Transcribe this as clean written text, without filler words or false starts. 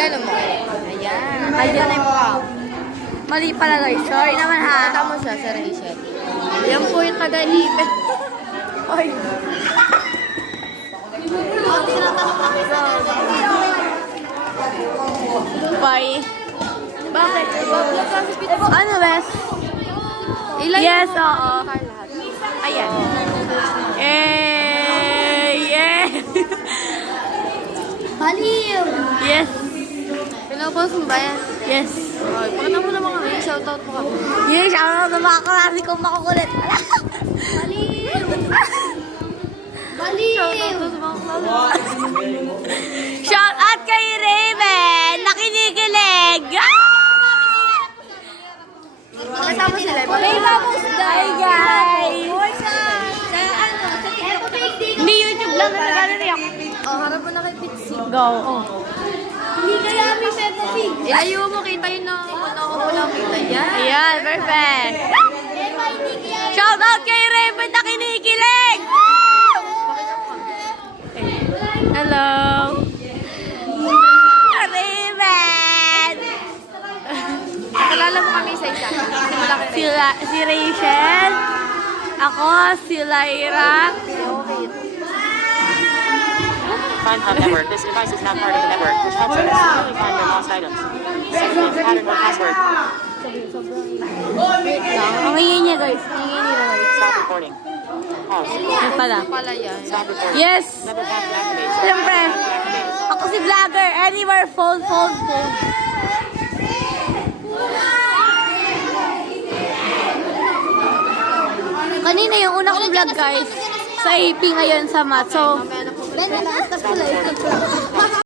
gano'n mo. Ayan. Ayan. Ayan po. Mali pala guys. Sorry naman ha. Nakita mo siya, Sir Rachel. Yan po yung taga-ipit. Oy. Bye. Bakit? Ano, Wes? Yes, oo. Ayan. Yeah. Baliw! Yes. Pinapost mo ba yan? Yes. Okay, pakita mo naman kami. Shoutout mo kami. Yes, ako na mga klase kong makukulit. Baliw! Baliw! Shoutout sa mga klase. Shout out kay Raven! Nakinikilig! Pakita mo sila. Hi guys! Sa TikTok. Hindi YouTube lang, nag-react. Oh, harap mo na kay Pixie. Go. Oh. Hindi kaya may Peppa Pig. Ilayo mo, kita yun na. Una ko lang kita. Yan. Ayan, perfect. Shout out kay Raven na kinikilig! Hello! Raven! Kalala mo kami isa-isa. Simula kay Ray. Si Rachel. Ako, si Lyra. Find Hub Network. This device is now part of the network, which helps us securely find their lost items. Set name, pattern, or password. Ang ingin niya guys. Ang ingin nila guys. Stop recording. Pause. Yan pala. Pala yan. Stop recording. Yes! Never path to activate. Siyempre. Activate. Ako si vlogger. Anywhere, phone. Kanina yung una kong vlog guys. Sa AP ngayon sa math. So, Mamaya na po.